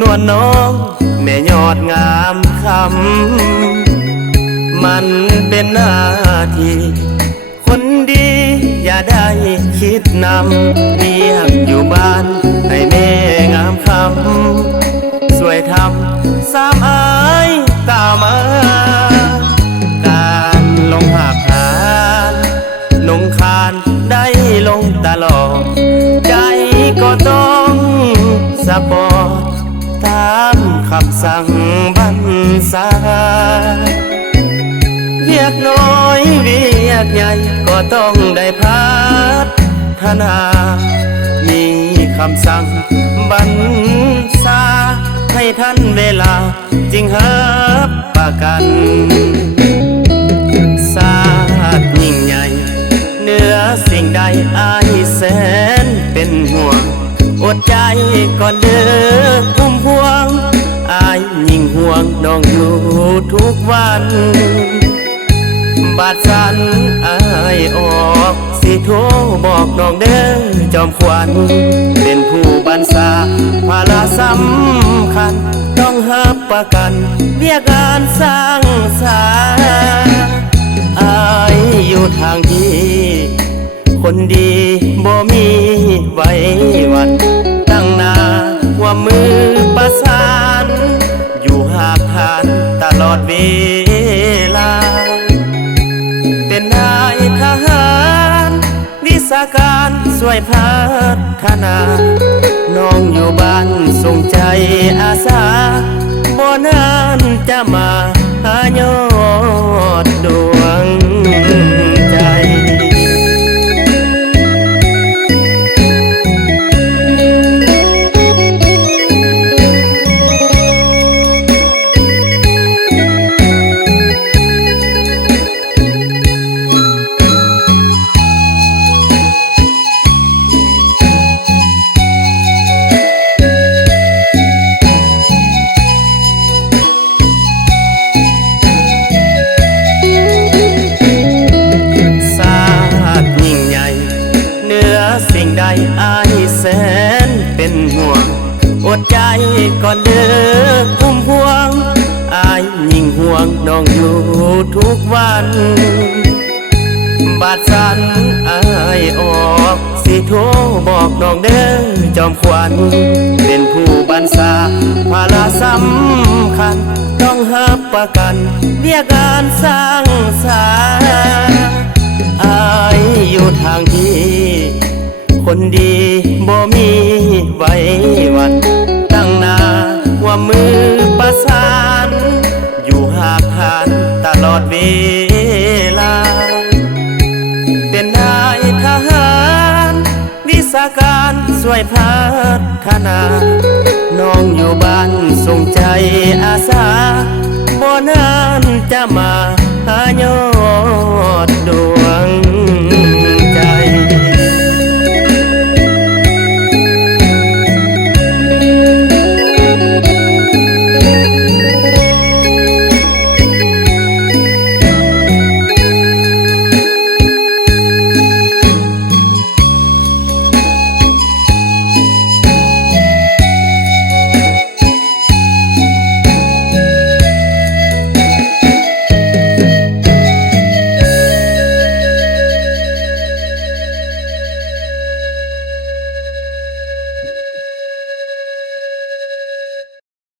นวลน้องแม่ยอดงามคำมันเป็นหน้าที่คนดีอย่าได้คิดนำเรียกอยู่บ้านให้แม่งามคำสวยทำสามอายตามมาการลงหักหานนงคานได้ลงตลอดใจก็ต้องสปอร์ตตามคำสั่งบัญชาเวียกน้อยเวียกใหญ่ก็ต้องได้พัฒนามีคำสั่งบัญชาให้ทันเวลาจริงหับประกันศาสตร์ยิ่งใหญ่เหนือสิ่งใดอายแสนเป็นห่วงอดใจก่อนเด้อพุ่มพวงอายยิ่งห่วงน้องอยู่ทุกวันบาดสันอายออกสิโทรบอกน้องเด้อจอมขวัญเป็นผู้บัญชาภาระสำคัญต้องหับประกันเรียกการสร้างสาอายอยู่ทางที่คนดีบ่มีไว้วันตั้งนาว่ามือประสานอยู่หาบทานตลอดเวลาเป็นนายทหารวิชาการช่วยพัฒนาน้องอยู่บ้านส่งใจอาสาบ่นานจะมาหายอดดวงใจสิ่งใดอายแสนเป็นห่วงอดใจก่อนเด้อพุ่มพวงอายยิ่งห่วงน้องอยู่ทุกวันบาดสันอายออกสิโทรบอกน้องเด้อจอมขวัญเป็นผู้บัญชาภาระสำคัญต้องหับประกันเรียกการสร้างสาอายอยู่ทางที่คนดีบ่มีไว้วันตั้งนาว่ามือประสานอยู่หาบทานตลอดเวลาเป็นนายทหารวิชาการช่วยพัฒนาน้องอยู่บ้านส่งใจอาสาบ่นานจะมาหายอดดวง